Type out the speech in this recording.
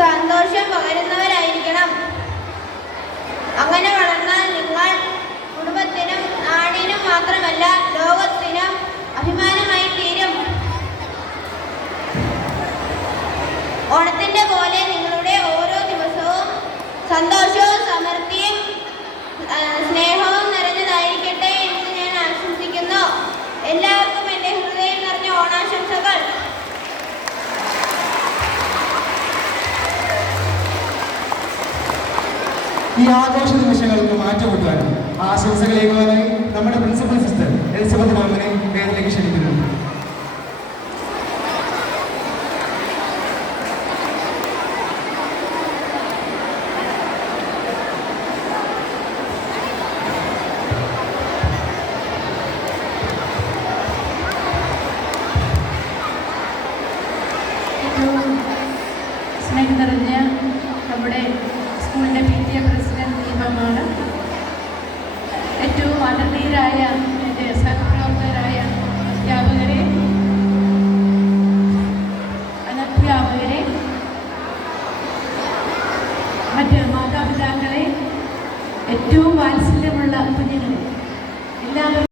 സന്തോഷം പകരുന്നവരായിരിക്കണം. അങ്ങനെ വളർന്നാൽ നിങ്ങൾ കുടുംബത്തിനും നാടിനും മാത്രമല്ല ലോകത്തിനും അഭിമാനമായി തീരും. ഓണത്തിന്റെ പോലെ നിങ്ങളുടെ ഓരോ ദിവസവും സന്തോഷവും സമൃദ്ധിയും സ്നേഹവും നിറഞ്ഞതായിരിക്കട്ടെ എന്ന് ഞാൻ ആശംസിക്കുന്നു. എല്ലാവർക്കും എൻ്റെ ഹൃദയം നിറഞ്ഞ ഓണാശംസകൾ. ഈ ആഘോഷ നിമിഷങ്ങൾക്ക് മാറ്റമുണ്ടാകും ആശംസകളേക്കുവാനായി നമ്മുടെ പ്രിൻസിപ്പൽ സിസ്റ്റർ എലിസബത്ത് മാമനെ വേദിയിലേക്ക് ക്ഷണിക്കുന്നു. സ്നേഹം നിറഞ്ഞ നമ്മുടെ സ്കൂളിൻ്റെ PTA പ്രസിഡന്റ് ദീപമാണ്. ഏറ്റവും ആദരണീയരായ എൻ്റെ സഹപ്രവർത്തകരായ അധ്യാപകരെ, അനധ്യാപകരെ, മറ്റ് മാതാപിതാക്കളെ, ഏറ്റവും വാത്സല്യമുള്ള